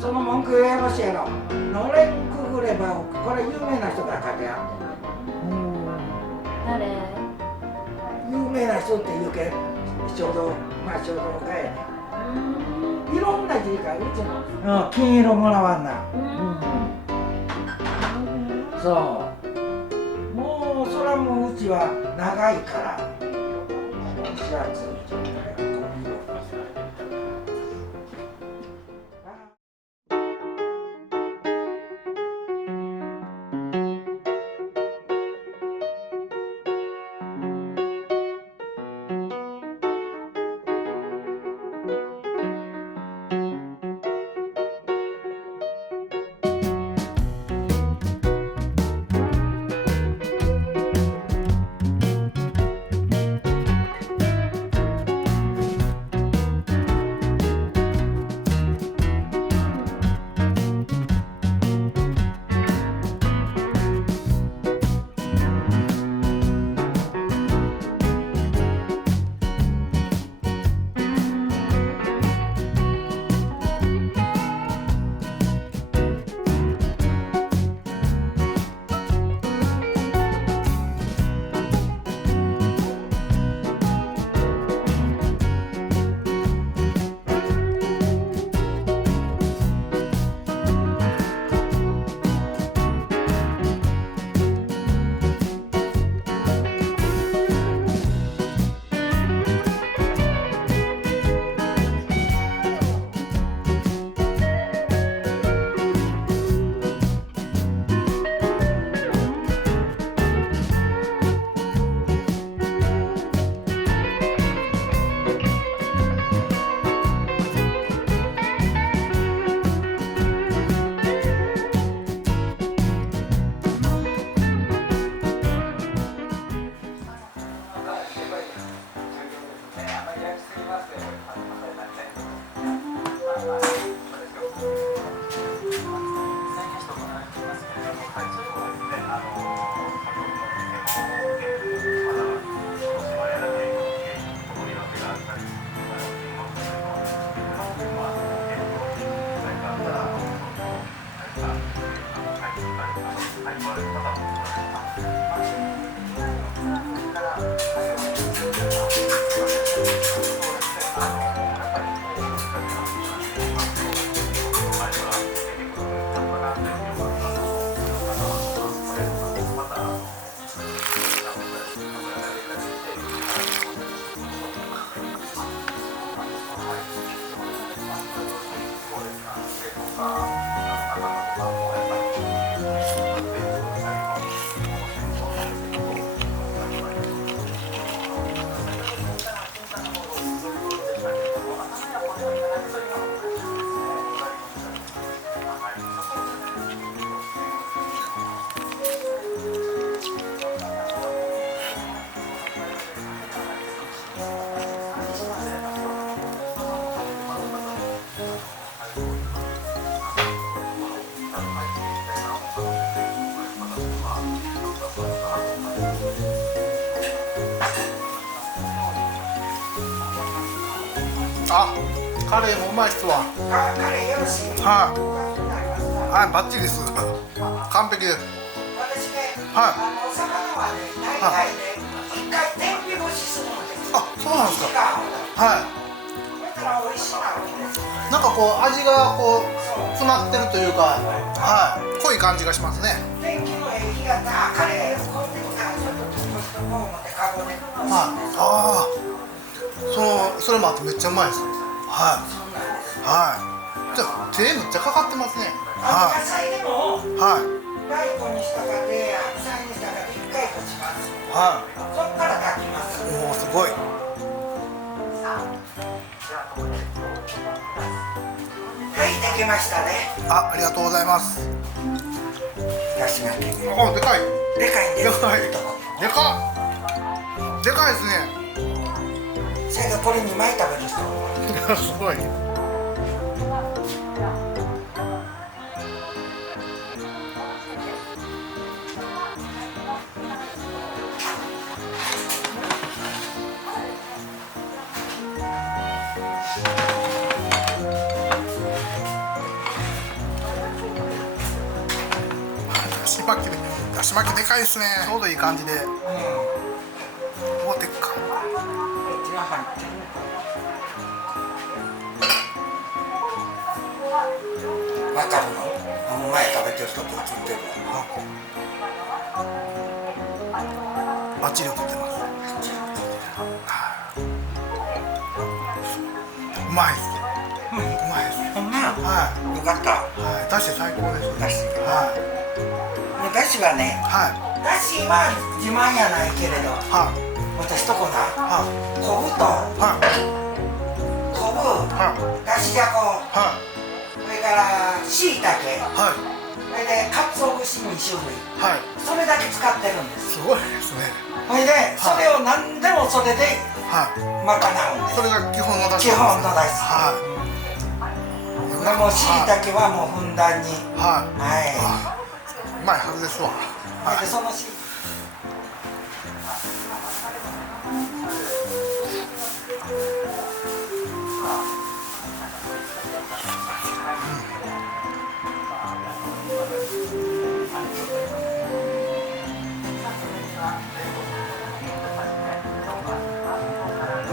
その文句やましいやろ。のれんくぐれば、これ有名な人が書けあんねん。誰？有名な人って言うけ書道、まあ書道家やねん。いろんな字がうちの、金色もらわんな。そう。もうそれはもううちは長いから。シャツ。あ、カレーもうまいっすわ。カレーよろしい。はい。はい、バッチリです。完璧です。私ね、はい。お魚はね、大体ね、一回天日干しするんです。あ、そうなんですか。はい。だから美味しいなるんです。なんかこう味がこう詰まってるというか、はい、濃い感じがしますね。天気の日がカレーを込んできたらちょっとちょっとこう思ってカゴで。はい。ああ。それもあってめっちゃうまいです。はい。はい。じゃあ手めっちゃかかってますね。野菜でもはそっから炊きます。い。もうすごい。はい、炊けましたね。ありがとうございます。だしがきであ、でかい。かいんです。でかい。でかっ。でかいですね。それがこれ2枚食べる人。すごい。だし巻きでかいですね。ちょうどいい感じで。お、でっか。こっちが入ってる。わかるの？前食べてる人と映ってる。バッチリ映ってます。うまいです。うまいです。ほんま？はよかった。い。はい。だし最高です。だし。はい。だしはね、はい。だしは自慢やないけれど、はい。私とこな、はい。昆布とはい。昆布、はい。だしじゃこ、はい。それからしいたけ、はい。それでかつお節2種類、はい。それだけ使ってるんです。すごいですね。それで、それを何でもそれではい。賄うんです。それが基本のだし。基本のだし。はい。でもしいたけはもうふんだんに。はい。はうまいはずですわ。い。はい。でそのしう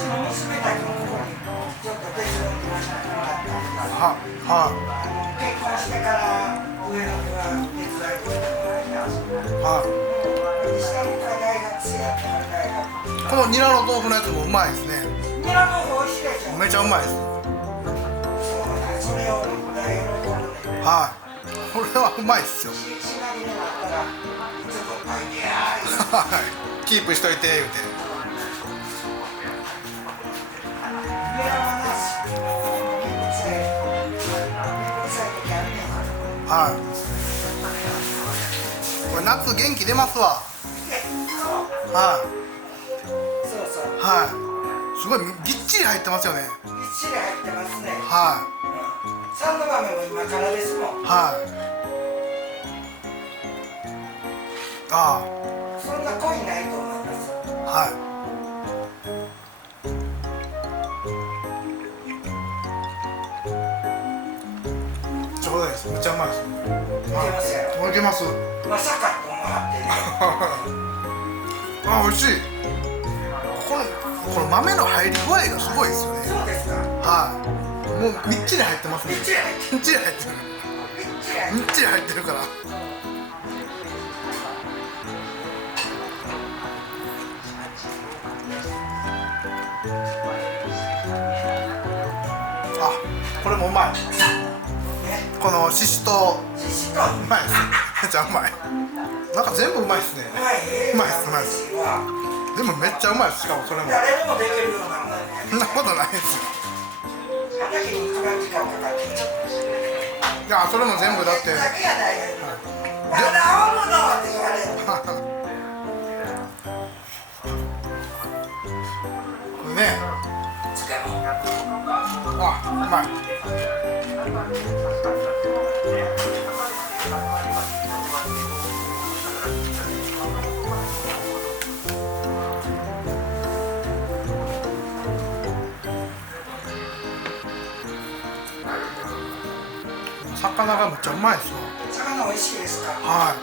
ちの娘たちもここにちょっと手伝ってもらったんです。は。は結婚してから上の子が手伝いに来てもらいました。い。はい。下の子が大学生やったから大学。このニラの豆腐のやつもうまいですね。ニラの方美味しいでしょ。めちゃうまいです。そうだ、それを大喜んで。はい。これはうまいっすよ。しなりになったらいつも書いてやー。はい。キープしといて言うて。ニラはなし。めんどくさい。めんどくさい時あるねん。はい。これ夏元気出ますわ。そう。はい。そうそう。はい。すごいぎっちり入ってますよね。びっしり入ってますね。はサンド豆も今からですもん。い。はい。あそんな濃いないと思います。あ。はい。ちょうどいいです。めっちゃうまいです。いけますやろ。いけます。まさかと思ってね。あ、美味しい。この豆の入り具合がすごいですよね。そうですか。はい。もうみっちり入ってますね。びっちり入ってる。みっちり入ってる。びっちり入ってる。みっちり入ってるから。あ、これもうまい。ね。このししとうししとうまいです。めっちゃうまい。なんか全部うまいですね。まい。うまいですうまいです全部めっちゃうまいです。しかもそれも。誰でもできるようなもんね。そんなことないですよ。畑に一番時間かかってる。いや、それも全部だって。だけやないよ。まだ青物って言われる。これね。漬物。あ、うまい。魚がめっちゃうまいですよ。魚美味しいですか。はい。